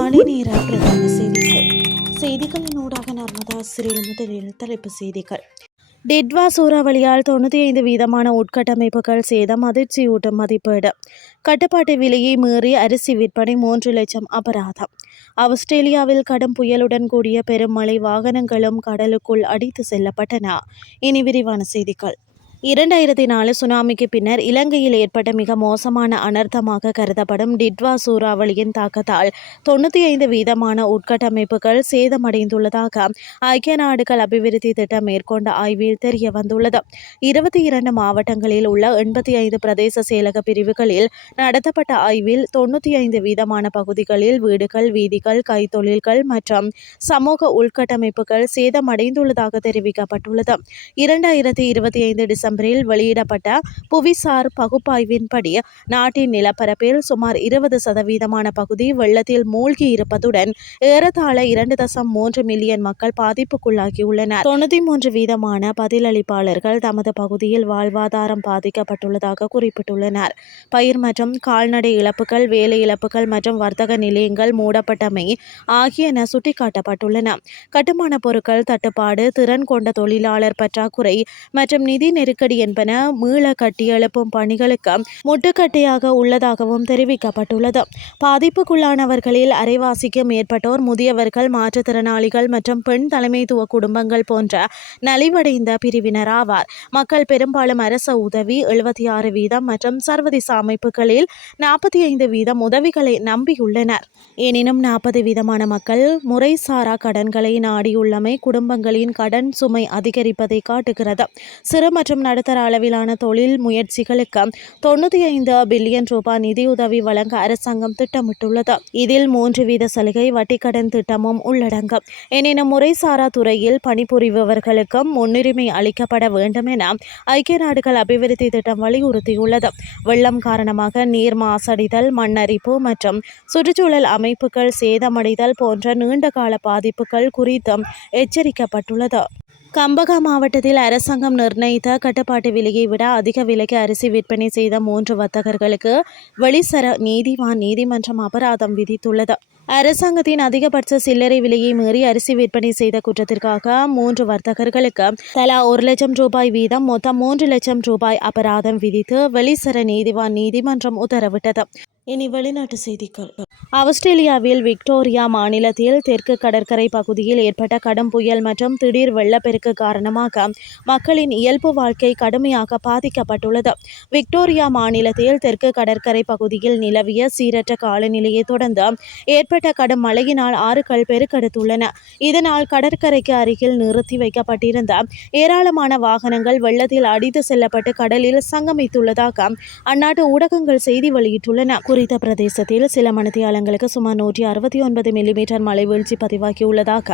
காலை நேர பிரதான செய்திகள் செய்திகளின் ஊடாக நர்மதா? சிறில் முதலில் தலைப்பு செய்திகள்? டிட்வா சூறாவளியால் தொண்ணூற்றி ஐந்து வீதமான உட்கட்டமைப்புகள் சேதம் அதிர்ச்சியூட்டும் மதிப்பீடு. கட்டுப்பாட்டு விலையை மீறி அரிசி விற்பனை மூன்று லட்சம் அபராதம். ஆஸ்திரேலியாவில் கடும் புயலுடன் கூடிய பெரும் மழை வாகனங்களும் கடலுக்குள் அடித்து செல்லப்பட்டன. இனி விரிவான செய்திகள். இரண்டாயிரத்தி நாலு சுனாமிக்கு பின்னர் இலங்கையில் ஏற்பட்ட மிக மோசமான அனர்த்தமாக கருதப்படும் டிட்வா சூறாவளியின் தாக்கத்தால் தொண்ணூற்றி ஐந்து வீதமான உட்கட்டமைப்புகள் சேதமடைந்துள்ளதாக ஐக்கிய நாடுகள் அபிவிருத்தி திட்டம் மேற்கொண்ட ஆய்வில் தெரிய வந்துள்ளது இருபத்தி இரண்டு மாவட்டங்களில் உள்ள எண்பத்தி ஐந்து பிரதேச செயலக பிரிவுகளில் நடத்தப்பட்ட ஆய்வில் தொண்ணூற்றி ஐந்து வீதமான பகுதிகளில் வீடுகள் வீதிகள் கைத்தொழில்கள் மற்றும் சமூக உள்கட்டமைப்புகள் சேதமடைந்துள்ளதாக தெரிவிக்கப்பட்டுள்ளது. இரண்டாயிரத்தி இருபத்தி ஐந்து டிசம்பரில் வெளியிடப்பட்ட புவிசார் பகுப்பாய்வின்படி நாட்டின் நிலப்பரப்பில் சுமார் இருபது சதவீதமான பகுதி வெள்ளத்தில் மூழ்கி இருப்பதுடன் ஏறத்தாழ இரண்டு தசம் மூன்று மில்லியன் மக்கள் பாதிப்புக்குள்ளாகியுள்ளனர். தொண்ணூத்தி மூன்று வீதமான பதிலளிப்பாளர்கள் தமது பகுதியில் வாழ்வாதாரம் பாதிக்கப்பட்டுள்ளதாக குறிப்பிட்டுள்ளனர். பயிர் மற்றும் கால்நடை இழப்புகள் வேலை இழப்புகள் மற்றும் வர்த்தக நிலையங்கள் மூடப்பட்டமை ஆகியன சுட்டிக்காட்டப்பட்டுள்ளன. கட்டுமான பொருட்கள் தட்டுப்பாடு திறன் கொண்ட தொழிலாளர் பற்றாக்குறை மற்றும் நிதி நெருக்கடி என்பன மீள கட்டியெழுப்பும் பணிகளுக்கு முட்டுக்கட்டையாக உள்ளதாகவும் தெரிவிக்கப்பட்டுள்ளது. பாதிப்புக்குள்ளானவர்களில் அரைவாசிக்கு மேற்பட்டோர் முதியவர்கள் மாற்றுத்திறனாளிகள் மற்றும் பெண் தலைமைத்துவ குடும்பங்கள் போன்ற நலிவடைந்த பிரிவினர் ஆவார். மக்கள் பெரும்பாலும் அரச உதவி எழுபத்தி ஆறு வீதம் மற்றும் சர்வதேச அமைப்புகளில் நாற்பத்தி ஐந்து வீதம் உதவிகளை நம்பியுள்ளனர். எனினும் நாற்பது வீதமான மக்கள் முறைசாரா கடன்களை நாடியுள்ளமை குடும்பங்களின் கடன் சுமை அதிகரிப்பதை காட்டுகிறது. சிறு மற்றும் நடுத்தர அளவிலான தொழில் முயற்சிகளுக்கு தொண்ணூற்றி ஐந்து பில்லியன் ரூபாய் நிதியுதவி வழங்க அரசாங்கம் திட்டமிட்டுள்ளது. இதில் மூன்று வீத சலுகை வட்டிக்கடன் திட்டமும் உள்ளடங்கும் எனினும் முறைசாரா துறையில் பணிபுரிபவர்களுக்கும் முன்னுரிமை அளிக்கப்பட வேண்டும் என ஐக்கிய நாடுகள் அபிவிருத்தி திட்டம் வலியுறுத்தியுள்ளது. வெள்ளம் காரணமாக நீர் மாசடைதல் மண்ணரிப்பு மற்றும் சுற்றுச்சூழல் அமைப்புகள் சேதமடைதல் போன்ற நீண்டகால பாதிப்புகள் குறித்தும் எச்சரிக்கப்பட்டுள்ளது. கம்பகா மாவட்டத்தில் அரசாங்கம் நிர்ணயித்த கட்டுப்பாட்டு விலையை விட அதிக விலைக்கு அரிசி விற்பனை செய்த மூன்று வர்த்தகர்களுக்கு வெளிசர நீதிவான் நீதிமன்றம் அபராதம் விதித்துள்ளது. அரசாங்கத்தின் அதிகபட்ச சில்லறை விலையை மீறி அரிசி விற்பனை செய்த குற்றத்திற்காக மூன்று வர்த்தகர்களுக்கு தலா ஒரு லட்சம் ரூபாய் வீதம் மொத்தம் மூன்று லட்சம் ரூபாய் அபராதம் விதித்து வெளிசர நீதிவான் நீதிமன்றம் உத்தரவிட்டது. இனி வெளிநாட்டு செய்திகள். ஆஸ்திரேலியாவில் விக்டோரியா மாநிலத்தில் தெற்கு கடற்கரை பகுதியில் ஏற்பட்ட கடும் புயல் மற்றும் திடீர் வெள்ளப்பெருக்கு காரணமாக மக்களின் இயல்பு வாழ்க்கை கடுமையாக பாதிக்கப்பட்டுள்ளது. விக்டோரியா மாநிலத்தில் தெற்கு கடற்கரை பகுதியில் நிலவிய சீரற்ற காலநிலையை தொடர்ந்து ஏற்பட்ட கடும் மழையினால் ஆறுகள் பெருக்கெடுத்துள்ளன. இதனால் கடற்கரைக்கு அருகில் நிறுத்தி வைக்கப்பட்டிருந்த ஏராளமான வாகனங்கள் வெள்ளத்தில் அடித்து செல்லப்பட்டு கடலில் சங்கமித்துள்ளதாக அந்நாட்டு ஊடகங்கள் செய்தி வெளியிட்டுள்ளன. குறித்த பிரதேசத்தில் சில மணித்தியாலங்களுக்கு சுமார் நூற்றி அறுபத்தி ஒன்பது மில்லிமீட்டர் மழை வீழ்ச்சி பதிவாகியுள்ளதாக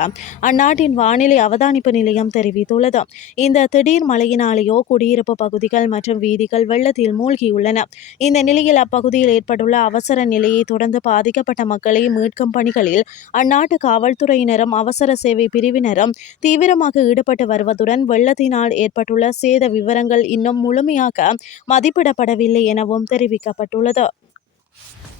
அந்நாட்டின் வானிலை அவதானிப்பு நிலையம் தெரிவித்துள்ளது. இந்த திடீர் மழையினாலேயோ குடியிருப்பு பகுதிகள் மற்றும் வீதிகள் வெள்ளத்தில் மூழ்கியுள்ளன. இந்த நிலையில் அப்பகுதியில் ஏற்பட்டுள்ள அவசர நிலையை தொடர்ந்து பாதிக்கப்பட்ட மக்களை மீட்கும் பணிகளில் அந்நாட்டு காவல்துறையினரும் அவசர சேவை பிரிவினரும் தீவிரமாக ஈடுபட்டு வருவதுடன் வெள்ளத்தினால் ஏற்பட்டுள்ள சேத விவரங்கள் இன்னும் முழுமையாக மதிப்பிடப்படவில்லை எனவும் தெரிவிக்கப்பட்டுள்ளது.